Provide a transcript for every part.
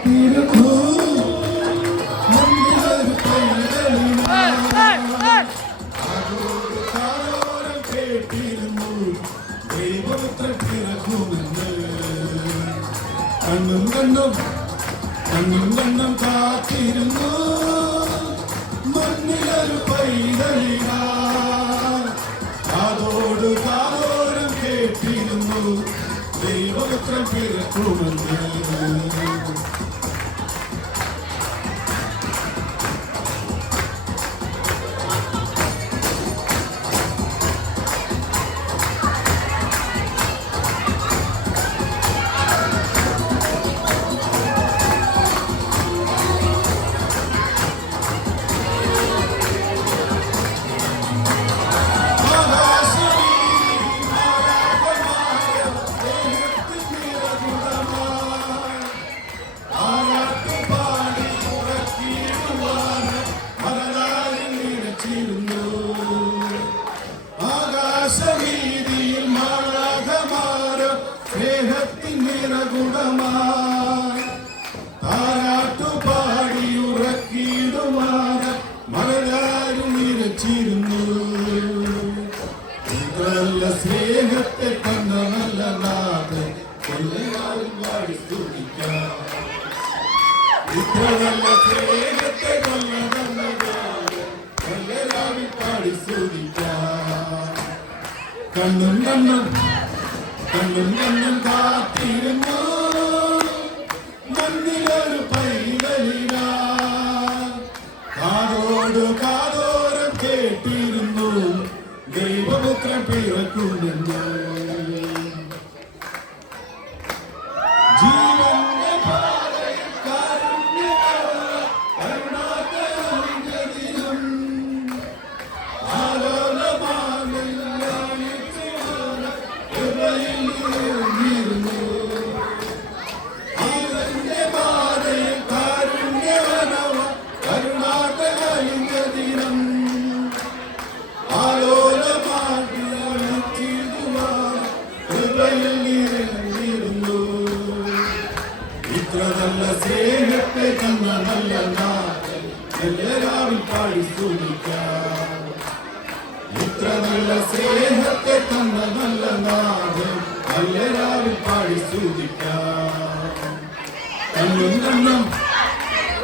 കാത്തിരുന്നു മുന്നിലൊരു പൈതലിനാരോരം കേട്ടിരുന്നു ദൈവപുത്രൻ പിറക്കുമെന്ന് കണ്ണും കണ്ണും കണ്ണും കണ്ണും കാത്തിരുന്നു മുന്നിലൊരു പൈതലിനാ കാതോട് കാതോരം കേട്ടിരുന്നു ദൈവപുത്രൻ പിറക്കുമെന്ന് ആകാശവീതിയിൽ മാലാഖമാരും സ്നേഹത്തിൻ നിറകുടമായി താരാട്ടുപാടി ഉറക്കിയിടുമാറ് മലരാരും നിരച്ചിരുന്നു ഇതല്ല സ്നേഹത്തെ കണ്ട നല്ല നാട് എല്ലാവരും പാടി സ്തുതിക്കാം ഇതല്ല സ്നേഹത്തെ കണ്ട നല്ല നാട് എല്ലാവരും പാടി സ്തുതിക്കാം കണ്ണും കണ്ണും കണ്ണും കണ്ണും കാത്തിരുന്നു മണ്ണിലൊരു പൈതലിനാ കാതോട് കാതോരം കേട്ടിരുന്നു ദൈവപുത്രൻ പിറക്കുമെന്ന് ജീവന്റെ പാതയിൽ കരുണാകരനും സ്നേഹത്തെ തന്ന നല്ല നാഥൻ എല്ലാവരും പാടി സ്തുതിക്കാം ഇത്ര നല്ല സ്നേഹത്തെ തന്ന നല്ല നാഥൻ എല്ലാവരും പാടി സ്തുതിക്കാം കണ്ണും കണ്ണും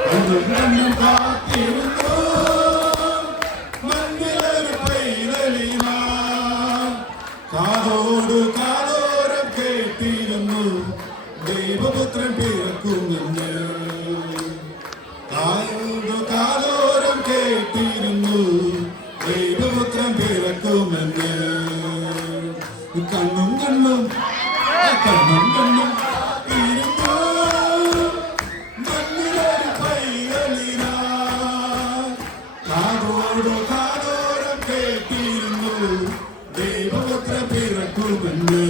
കണ്ണും കണ്ണും കാത്തിരുന്നു മണ്ണിലൊരു പൈതലിനാ കാതോട് കാതോരം കേട്ടിരുന്നു ദൈവപുത്രൻ പിറക്കുമെന്ന് കാതോട് കാതോരം കേട്ടിരുന്നു ദൈവപുത്രൻ പിറക്കുമെന്ന് കണ്ണും കണ്ണും കണ്ണും കണ്ണും ഇരുന്നു മണ്ണിലൊരു പൈതലിനാ കാതോട് കാതോരം കേട്ടിരുന്നു ദൈവപുത്രൻ പിറക്കുമെന്ന്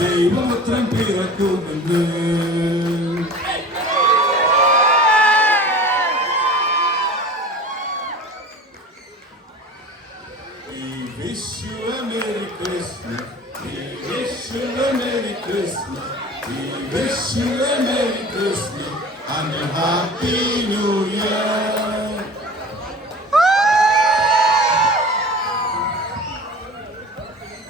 ദൈവപുത്രൻ പിറക്കുമെന്ന് We wish you a Merry Christmas. We wish you a Merry Christmas. We wish you a Merry Christmas and a Happy New